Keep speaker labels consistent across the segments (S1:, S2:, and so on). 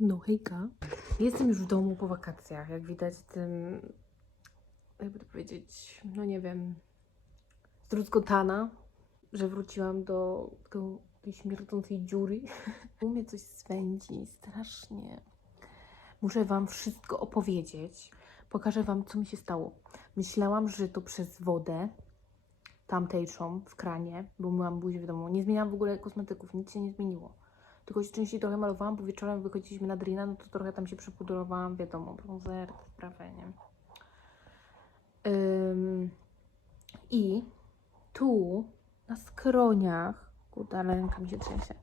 S1: No hejka. Jestem już w domu po wakacjach. Jak widać tym, jakby to powiedzieć, no nie wiem, zdruzgotana, że wróciłam do, do tej śmierdzącej dziury. U mnie coś swędzi strasznie. Muszę Wam wszystko opowiedzieć. Pokażę Wam, co mi się stało. Myślałam, że to przez wodę tamtejszą w kranie, bo myłam buzię w domu. Nie zmieniałam w ogóle kosmetyków, nic się nie zmieniło. Tylko się częściej trochę malowałam, bo wieczorem wychodziliśmy na drina, no to trochę tam się przepudrowałam, wiadomo, bronzer, te sprawy, nie? I tu na skroniach, kurde, ale ręka mi się trzęsie,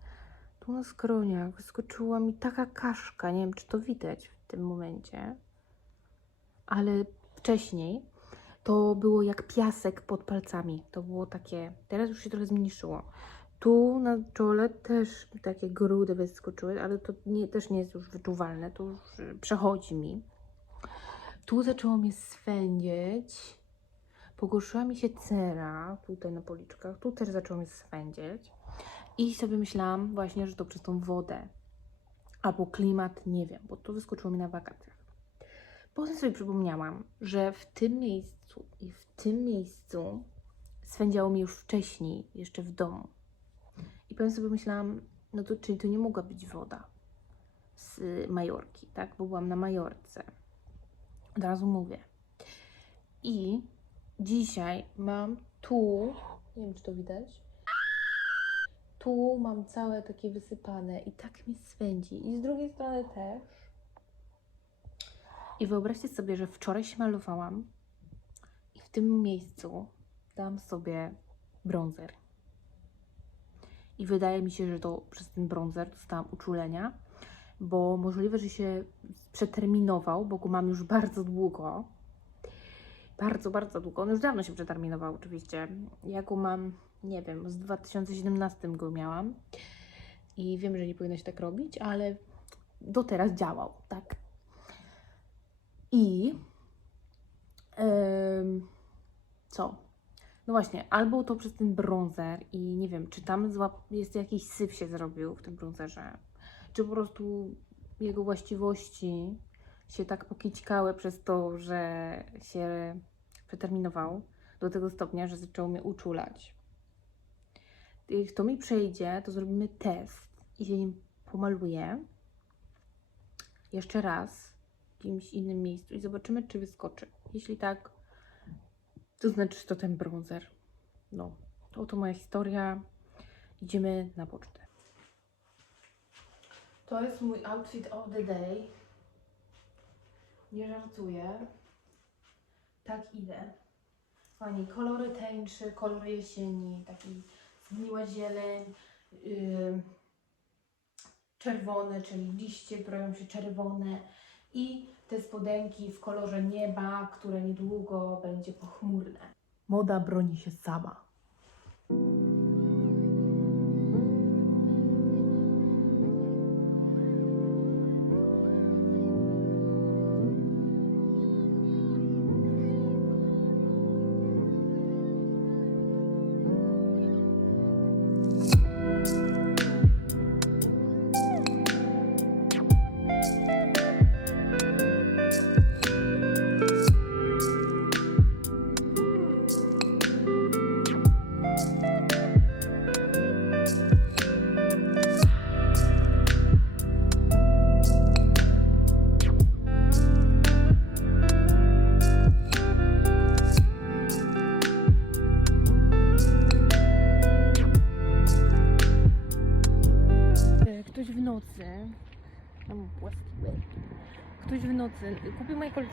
S1: tu na skroniach wyskoczyła mi taka kaszka, nie wiem, czy to widać w tym momencie, ale wcześniej to było jak piasek pod palcami. To było takie, teraz już się trochę zmniejszyło. Tu na czole też takie grudy wyskoczyły, ale to nie, też nie jest już wyczuwalne, to już y, przechodzi mi. Tu zaczęło mnie swędzieć. Pogorszyła mi się cera tutaj na policzkach. Tu też zaczęło mnie swędzieć. I sobie myślałam właśnie, że to przez tą wodę. Albo klimat, nie wiem, bo to wyskoczyło mi na wakacjach. Potem sobie przypomniałam, że w tym miejscu i w tym miejscu swędziało mi już wcześniej, jeszcze w domu. Potem sobie myślałam, no to czyli to nie mogła być woda z Majorki, tak? Bo byłam na Majorce. Od razu mówię. I dzisiaj mam tu, nie wiem czy to widać, tu mam całe takie wysypane i tak mi swędzi. I z drugiej strony też. I wyobraźcie sobie, że wczoraj się malowałam i w tym miejscu dałam sobie bronzer. I wydaje mi się, że to przez ten bronzer dostałam uczulenia, bo możliwe, że się przeterminował, bo go mam już bardzo długo. Bardzo, bardzo długo. On już dawno się przeterminował, oczywiście. Ja go mam, nie wiem, z 2017 go miałam. I wiem, że nie powinno się tak robić, ale do teraz działał, tak? I em, co? No właśnie, albo to przez ten bronzer i nie wiem, czy tam jest jakiś syf się zrobił w tym bronzerze, czy po prostu jego właściwości się tak pokićkały przez to, że się przeterminował do tego stopnia, że zaczął mnie uczulać. Jak to mi przejdzie, to zrobimy test i się nim pomaluję jeszcze raz w jakimś innym miejscu i zobaczymy, czy wyskoczy. Jeśli tak, to znaczy, to ten bronzer. No, to oto moja historia. Idziemy na pocztę. To jest mój outfit of the day. Nie żartuję. Tak idę. Fajnie, kolory tęczy, kolory jesieni, taki zgniła zieleń, yy, czerwone, czyli liście broją się czerwone i te spodenki w kolorze nieba, które niedługo będzie pochmurne. Moda broni się sama.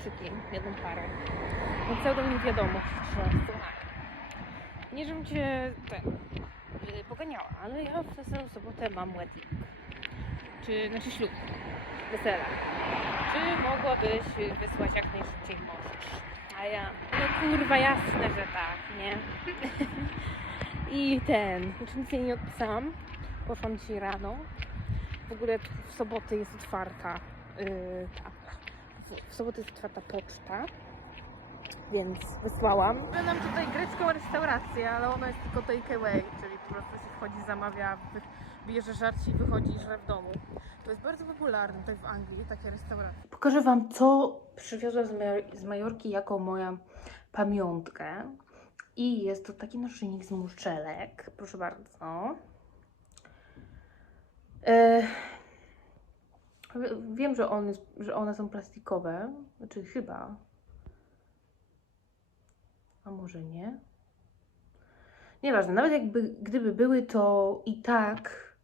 S1: Kolczyki, jedną parę. Napisał do mnie wiadomość, że słuchaj, nie żebym cię ten, y, poganiała, ale ja w następną sobotę mam wedding. Czy, znaczy ślub, wesele. Czy mogłabyś wysłać jak najszybciej możesz? A ja, no kurwa jasne, że tak, nie? I ten, znaczy nic nie odpisałam. Poszłam dzisiaj rano. W ogóle w sobotę jest otwarta yy, ta. W, sobotę jest otwarta poczta. Więc wysłałam. Nam tutaj grecką restaurację, ale ona jest tylko take away, czyli po prostu się wchodzi, zamawia, bierze żarcie i wychodzi i żre w domu. To jest bardzo popularne tutaj w Anglii, takie restauracje. Pokażę Wam, co przywiozłam z, Major- z Majorki jako moja pamiątkę. I jest to taki naszyjnik z muszelek. Proszę bardzo. Wiem, że, on jest, że one są plastikowe. Znaczy chyba. A może nie? Nieważne, nawet jakby gdyby były, to i tak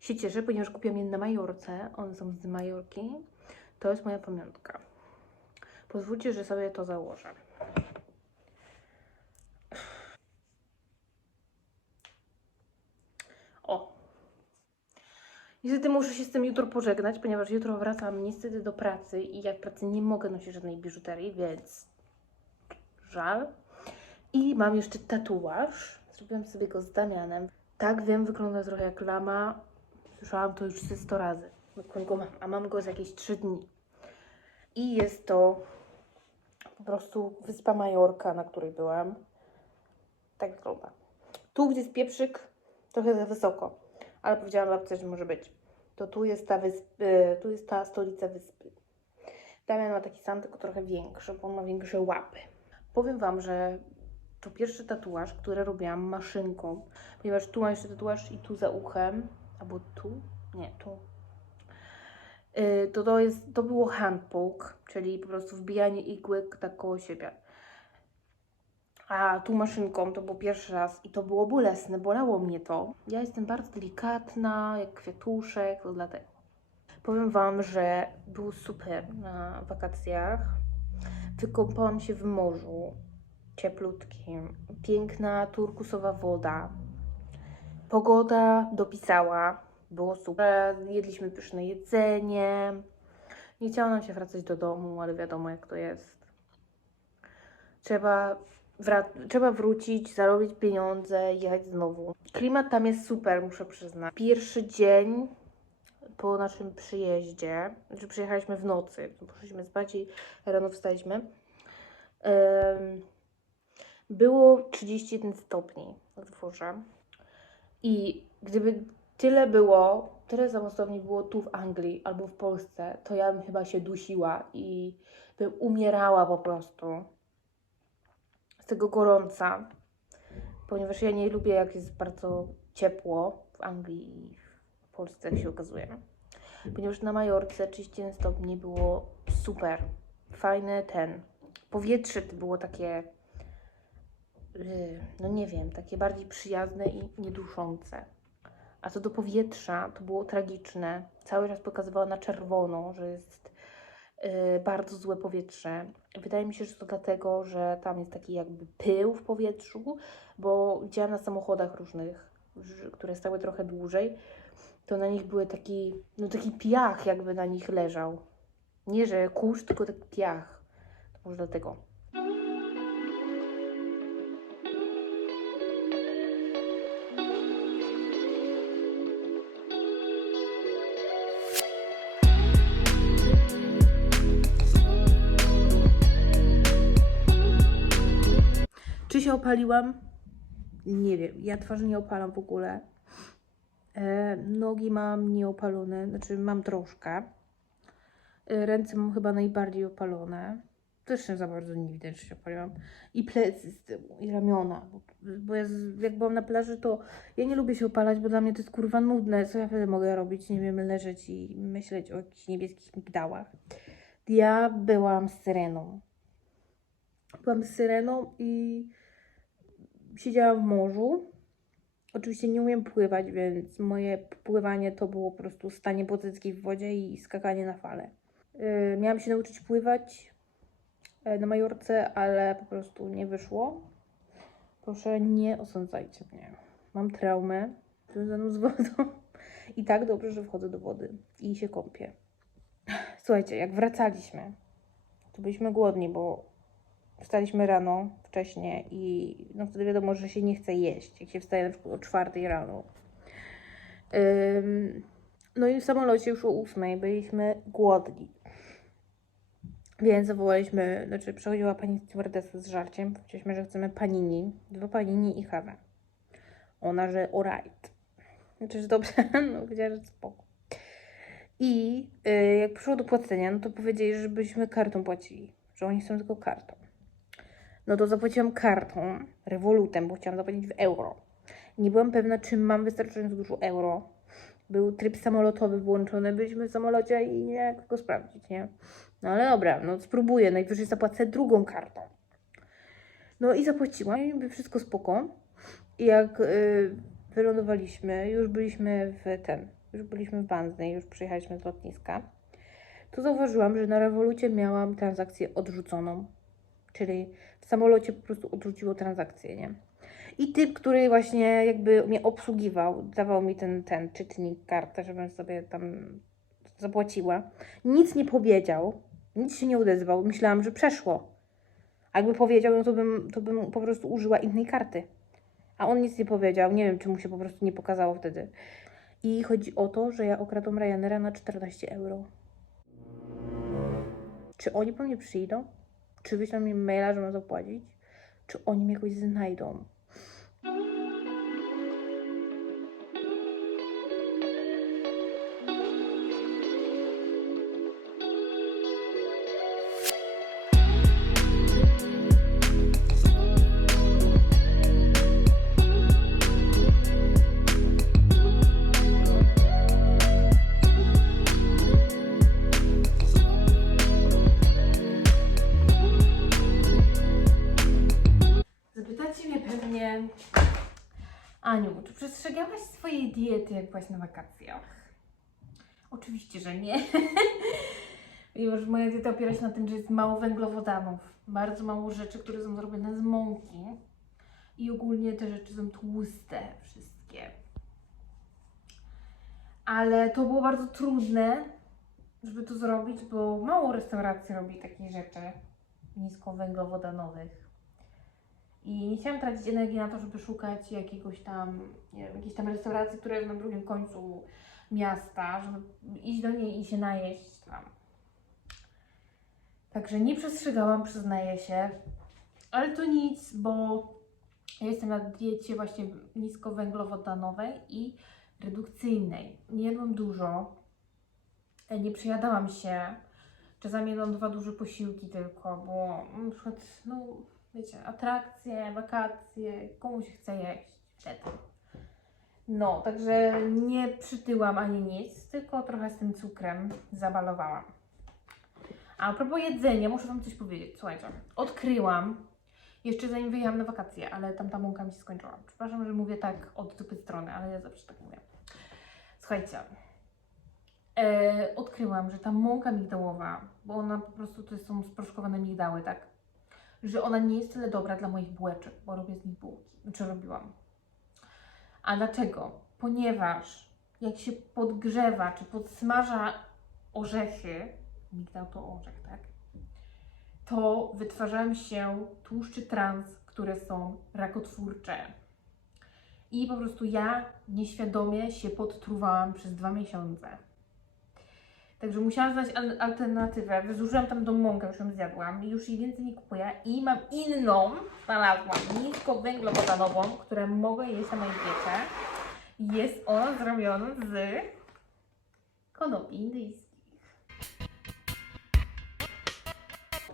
S1: się cieszę, ponieważ kupiłam je na Majorce. One są z Majorki. To jest moja pamiątka. Pozwólcie, że sobie to założę. O! Niestety muszę się z tym jutro pożegnać, ponieważ jutro wracam niestety do pracy i ja w pracy nie mogę nosić żadnej biżuterii, więc żal. I mam jeszcze tatuaż. Zrobiłam sobie go z Damianem. Tak, wiem, wygląda trochę jak lama. Słyszałam to już ze 100 razy. A mam go z jakieś 3 dni. I jest to po prostu wyspa Majorka, na której byłam. Tak wygląda. Tu, gdzie jest pieprzyk, trochę za wysoko, ale powiedziałam babce, że może być. To tu jest ta y, tu jest ta stolica wyspy. Damian ma taki sam, tylko trochę większy, bo on ma większe łapy. Powiem Wam, że to pierwszy tatuaż, który robiłam maszynką, ponieważ tu mam jeszcze tatuaż i tu za uchem, albo tu, nie, tu. Y, To, to, jest, to było hand poke, czyli po prostu wbijanie igłek tak koło siebie. A tu maszynką to był pierwszy raz i to było bolesne, bolało mnie to. Ja jestem bardzo delikatna, jak kwiatuszek, to dlatego. Powiem Wam, że było super na wakacjach. Wykąpałam się w morzu cieplutkim. Piękna turkusowa woda. Pogoda dopisała. Było super. Jedliśmy pyszne jedzenie. Nie chciało nam się wracać do domu, ale wiadomo jak to jest. Trzeba, wra- trzeba wrócić, zarobić pieniądze jechać znowu. Klimat tam jest super, muszę przyznać. Pierwszy dzień po naszym przyjeździe, że przyjechaliśmy w nocy, poszliśmy spać i rano wstaliśmy. Em, było 31 stopni na dworze. I gdyby tyle było, tyle samostopni było tu w Anglii albo w Polsce, to ja bym chyba się dusiła i bym umierała po prostu tego gorąca. Ponieważ ja nie lubię, jak jest bardzo ciepło w Anglii i w Polsce, jak się okazuje. Ponieważ na Majorce 31 stopni było super. Fajne ten. Powietrze było takie yy, no nie wiem, takie bardziej przyjazne i nieduszące. A co do powietrza, to było tragiczne. Cały czas pokazywało na czerwono, że jest bardzo złe powietrze. Wydaje mi się, że to dlatego, że tam jest taki jakby pył w powietrzu, bo widziałam na samochodach różnych, które stały trochę dłużej, to na nich były taki, no taki piach jakby na nich leżał. Nie, że kurz, tylko taki piach. To może dlatego. Opaliłam? Nie wiem. Ja twarzy nie opalam w ogóle. E, nogi mam nieopalone, znaczy mam troszkę. E, ręce mam chyba najbardziej opalone. Też nie za bardzo nie widać, że się opaliłam. I plecy z tyłu, i ramiona. Bo, bo ja z, jak byłam na plaży, to ja nie lubię się opalać, bo dla mnie to jest kurwa nudne. Co ja wtedy mogę robić? Nie wiem, leżeć i myśleć o jakichś niebieskich migdałach. Ja byłam syreną. Byłam syreną i siedziałam w morzu. Oczywiście nie umiem pływać, więc moje pływanie to było po prostu stanie pocycki w wodzie i skakanie na fale. Yy, miałam się nauczyć pływać e, na Majorce, ale po prostu nie wyszło. Proszę, nie osądzajcie mnie. Mam traumę związaną z wodą. I tak dobrze, że wchodzę do wody i się kąpię. Słuchajcie, jak wracaliśmy, to byliśmy głodni, bo Wstaliśmy rano wcześnie i no wtedy wiadomo, że się nie chce jeść, jak się wstaje na przykład o czwartej rano. Ym, no i w samolocie już o ósmej byliśmy głodni. Więc zawołaliśmy, znaczy przychodziła pani stewardessa z żarciem, powiedzieliśmy, że chcemy panini, dwa panini i kawę. Ona, że alright. Znaczy, że dobrze, no powiedziała, że spoko. I y, jak przyszło do płacenia, no to powiedzieli, żebyśmy kartą płacili, że oni chcą tylko kartą. No to zapłaciłam kartą, rewolutem, bo chciałam zapłacić w euro. Nie byłam pewna, czy mam wystarczająco dużo euro. Był tryb samolotowy włączony, byliśmy w samolocie i nie jak go sprawdzić, nie? No ale dobra, no spróbuję, najwyżej zapłacę drugą kartą. No i zapłaciłam i wszystko spoko. I jak y, wylądowaliśmy, już byliśmy w ten, już byliśmy w Banznej, już przyjechaliśmy z lotniska, to zauważyłam, że na rewolucie miałam transakcję odrzuconą. Czyli w samolocie po prostu odrzuciło transakcję, nie? I typ, który właśnie jakby mnie obsługiwał, dawał mi ten, ten czytnik kartę, żebym sobie tam zapłaciła, nic nie powiedział, nic się nie odezwał. Myślałam, że przeszło. A jakby powiedział, no to bym, to bym po prostu użyła innej karty. A on nic nie powiedział. Nie wiem, czy mu się po prostu nie pokazało wtedy. I chodzi o to, że ja okradłam Ryanaira na 14 euro. Czy oni po mnie przyjdą? Czy wyślą mi maila, że mam zapłacić? Czy oni mnie jakoś znajdą? Byłaś na wakacjach? Oczywiście, że nie. Ponieważ moja dieta opiera się na tym, że jest mało węglowodanów, bardzo mało rzeczy, które są zrobione z mąki i ogólnie te rzeczy są tłuste wszystkie. Ale to było bardzo trudne, żeby to zrobić, bo mało restauracji robi takich rzeczy niskowęglowodanowych. I nie chciałam tracić energii na to, żeby szukać jakiegoś tam, nie wiem, jakiejś tam restauracji, która jest na drugim końcu miasta, żeby iść do niej i się najeść tam. Także nie przestrzegałam, przyznaję się. Ale to nic, bo ja jestem na diecie właśnie niskowęglowodanowej i redukcyjnej. Nie jadłam dużo, nie przejadałam się. Czasami jadłam dwa duże posiłki tylko, bo na przykład, no wiecie, atrakcje, wakacje, komuś chce jeść wtedy. No, także nie przytyłam ani nic, tylko trochę z tym cukrem zabalowałam. A propos jedzenia, muszę Wam coś powiedzieć. Słuchajcie, odkryłam, jeszcze zanim wyjechałam na wakacje, ale tam ta mąka mi się skończyła. Przepraszam, że mówię tak od dupy strony, ale ja zawsze tak mówię. Słuchajcie, e, odkryłam, że ta mąka migdałowa, bo ona po prostu to są sproszkowane migdały, tak? Że ona nie jest tyle dobra dla moich bułeczek, bo robię z nich bułki. Znaczy robiłam. A dlaczego? Ponieważ jak się podgrzewa czy podsmaża orzechy, migdał to orzech, tak? To wytwarzają się tłuszczy trans, które są rakotwórcze. I po prostu ja nieświadomie się podtruwałam przez dwa miesiące. Także musiałam znaleźć al- alternatywę. Wyzużyłam tam tą mąkę, już ją zjadłam i już jej więcej nie kupuję. I mam inną, znalazłam, niskowęglowodanową, którą mogę jeść na mojej diecie. Jest ona zrobiona z konopi indyjskich.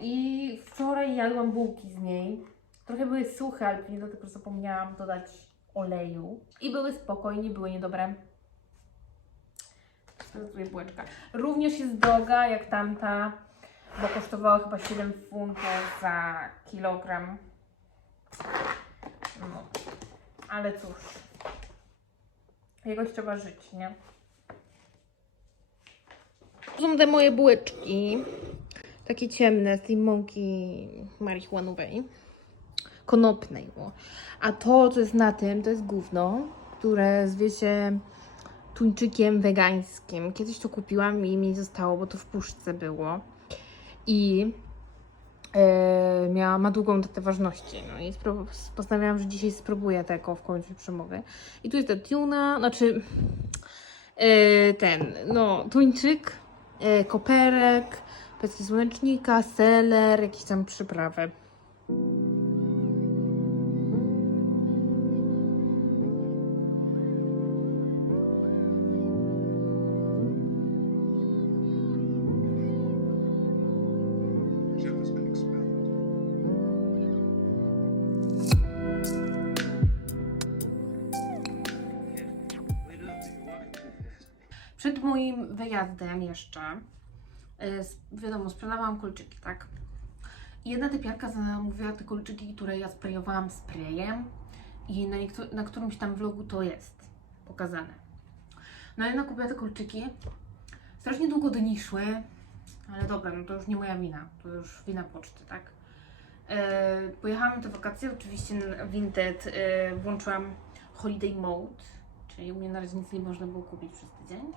S1: I wczoraj jadłam bułki z niej. Trochę były suche, ale pewnie dlatego zapomniałam dodać oleju. I były spokojnie, nie były niedobre. Spracuję bułeczka. Również jest droga jak tamta, bo kosztowała chyba 7 funtów za kilogram. No, ale cóż, jakoś trzeba żyć, nie? To są te moje bułeczki, takie ciemne, z mąki marihuanowej, konopnej. A to, co jest na tym, to jest gówno, które zwie się tuńczykiem wegańskim. Kiedyś to kupiłam i mi zostało, bo to w puszce było. I e, miała, ma długą datę ważności. No i postanowiłam, że dzisiaj spróbuję tego w końcu przemowy. I tu jest ta tuna, znaczy e, ten, no, tuńczyk, e, koperek, pestki słonecznika, seler, jakieś tam przyprawy. Wyjazdem jeszcze, y, wiadomo, sprzedawałam kolczyki, tak? I jedna typiarka zamówiła te kolczyki, które ja sprayowałam sprayem i na, na którymś tam vlogu to jest pokazane. No i ona kupiła te kolczyki. Strasznie długo do nich szły, ale dobra, no to już nie moja wina, to już wina poczty, tak? E, pojechałam te wakacje, oczywiście Vinted e, włączyłam Holiday Mode, czyli u mnie na razie nic nie można było kupić przez tydzień.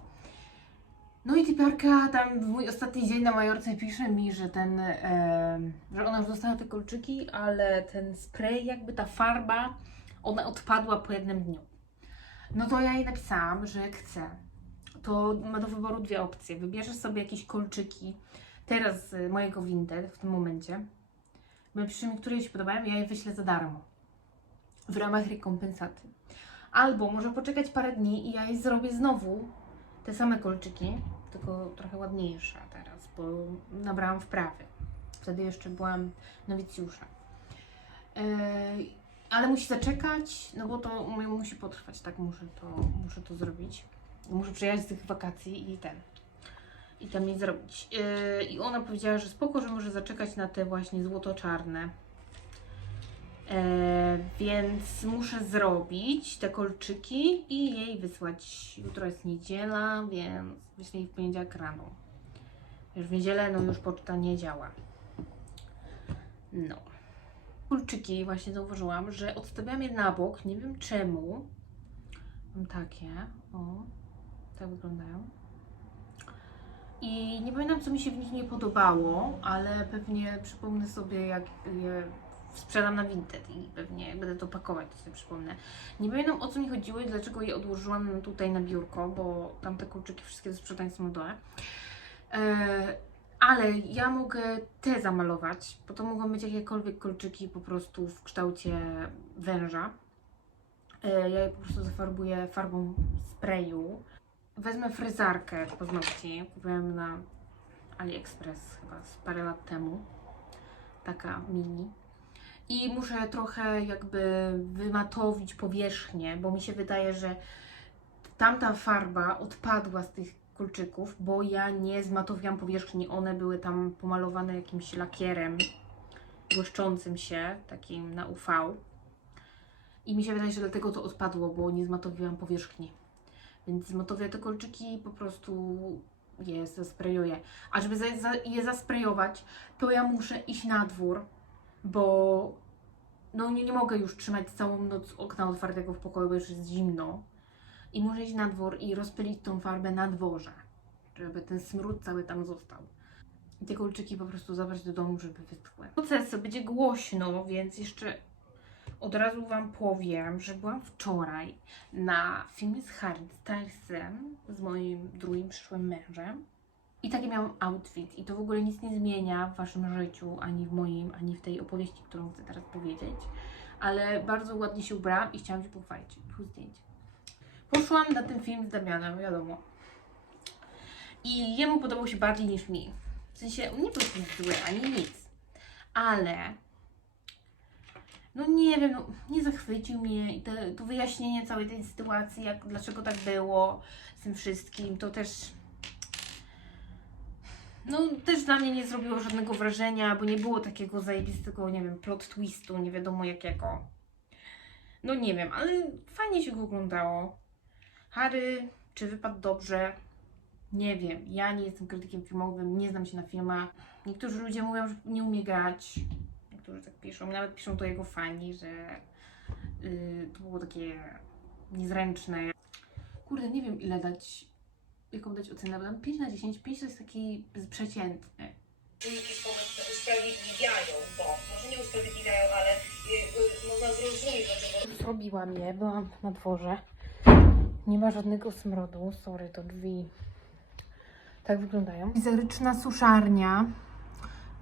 S1: No i typiarka tam w mój ostatni dzień na Majorce pisze mi, że ten, e, że ona już dostała te kolczyki, ale ten spray, jakby ta farba, ona odpadła po jednym dniu. No to ja jej napisałam, że jak chce, to ma do wyboru dwie opcje. Wybierzesz sobie jakieś kolczyki teraz z mojego Vinted w tym momencie. My przy mi, które jej się podobają, ja je wyślę za darmo. W ramach rekompensaty. Albo może poczekać parę dni i ja jej zrobię znowu te same kolczyki, tylko trochę ładniejsze teraz, bo nabrałam wprawy. Wtedy jeszcze byłam nowicjuszem. Yy, ale musi zaczekać, no bo to mu- musi potrwać, tak muszę to, muszę to zrobić. Muszę przyjechać z tych wakacji i ten. I tam jej zrobić. Yy, I ona powiedziała, że spoko, że może zaczekać na te właśnie złoto-czarne. E, więc muszę zrobić te kolczyki i jej wysłać. Jutro jest niedziela, więc wyślę jej w poniedziałek rano. Już w niedzielę no już poczta nie działa. No. Kolczyki właśnie zauważyłam, że odstawiam je na bok. Nie wiem czemu. Mam takie. O, tak wyglądają. I nie pamiętam, co mi się w nich nie podobało, ale pewnie przypomnę sobie, jak je sprzedam na Vinted i pewnie będę to pakować, to sobie przypomnę. Nie pamiętam, o co mi chodziło i dlaczego je odłożyłam tutaj na biurko, bo tam te kolczyki wszystkie do sprzedania są dole. E, ale ja mogę te zamalować, bo to mogą być jakiekolwiek kolczyki po prostu w kształcie węża. E, ja je po prostu zafarbuję farbą sprayu. Wezmę fryzarkę paznokci. Kupiłam na AliExpress chyba z parę lat temu. Taka mini. I muszę trochę jakby wymatowić powierzchnię, bo mi się wydaje, że tamta farba odpadła z tych kolczyków, bo ja nie zmatowiłam powierzchni. One były tam pomalowane jakimś lakierem błyszczącym się, takim na UV. I mi się wydaje, że dlatego to odpadło, bo nie zmatowiłam powierzchni. Więc zmatowię te kolczyki po prostu je zasprejuję. A żeby je zasprejować, to ja muszę iść na dwór, bo no nie, nie mogę już trzymać całą noc okna otwartego w pokoju, bo już jest zimno. I muszę iść na dwór i rozpylić tą farbę na dworze, żeby ten smród cały tam został. I te kolczyki po prostu zabrać do domu, żeby wyschły. Proces będzie głośno, więc jeszcze od razu Wam powiem, że byłam wczoraj na filmie z Harry Stylesem, z moim drugim przyszłym mężem. I taki miałam outfit. I to w ogóle nic nie zmienia w Waszym życiu, ani w moim, ani w tej opowieści, którą chcę teraz powiedzieć. Ale bardzo ładnie się ubrałam i chciałam się pochwalić. Tu zdjęcie. Poszłam na ten film z Damianem, wiadomo. I jemu podobał się bardziej niż mi. W sensie, on nie był zły, ani nic. Ale no nie wiem, no, nie zachwycił mnie i to wyjaśnienie całej tej sytuacji, jak, dlaczego tak było z tym wszystkim, to też no też dla mnie nie zrobiło żadnego wrażenia, bo nie było takiego zajebistego, nie wiem, plot twistu, nie wiadomo jakiego. No nie wiem, ale fajnie się go oglądało. Harry, czy wypadł dobrze? Nie wiem, ja nie jestem krytykiem filmowym, nie znam się na filmach. Niektórzy ludzie mówią, że nie umie grać, niektórzy tak piszą, nawet piszą to jego fani, że yy, to było takie niezręczne. Kurde, nie wiem ile dać, jaką dać ocenę, bo tam 5 na 10, 5 to jest taki przeciętny.
S2: czujniki społeczne usprawiedliwiają, bo może nie usprawiedliwiają, ale y, y, można zrozumieć, dlaczego
S1: Zrobiłam je, byłam na dworze. Nie ma żadnego smrodu. Sorry, to drzwi. Tak wyglądają. Fizeryczna suszarnia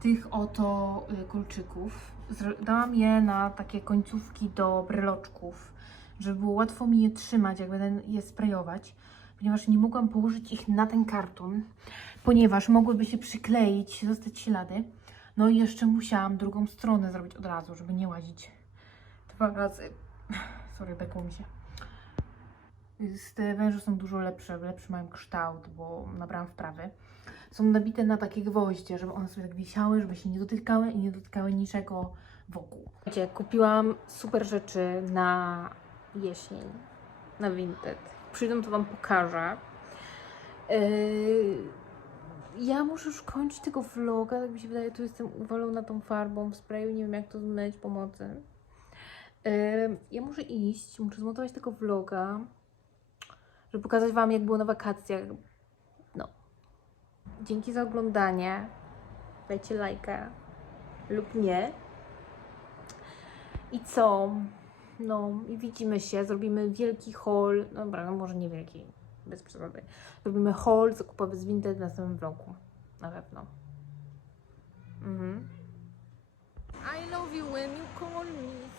S1: tych oto y, kolczyków. Dałam je na takie końcówki do bryloczków, żeby było łatwo mi je trzymać, jak będę je sprayować, ponieważ nie mogłam położyć ich na ten karton, ponieważ mogłyby się przykleić, zostać ślady. No i jeszcze musiałam drugą stronę zrobić od razu, żeby nie łazić dwa razy. Sorry, bekło mi się. Te węże są dużo lepsze, lepszy mają kształt, bo nabrałam wprawy. Są nabite na takie gwoździe, żeby one sobie tak wisiały, żeby się nie dotykały i nie dotykały niczego wokół. Kupiłam super rzeczy na jesień, na Vinted. Przyjdą, to Wam pokażę. Yy, ja muszę już kończyć tego vloga, tak mi się wydaje, tu jestem uwalona tą farbą w sprayu, nie wiem jak to zmyć, pomocy. Yy, ja muszę iść, muszę zmontować tego vloga, żeby pokazać Wam jak było na wakacjach. No. Dzięki za oglądanie. Dajcie lajka lub nie. I co? No, i widzimy się, zrobimy wielki haul. Dobra, no może nie wielki, bez przesady. Robimy haul zakupowy z Vinted w następnym vlogu. Na pewno. Mhm. I love you when you call me.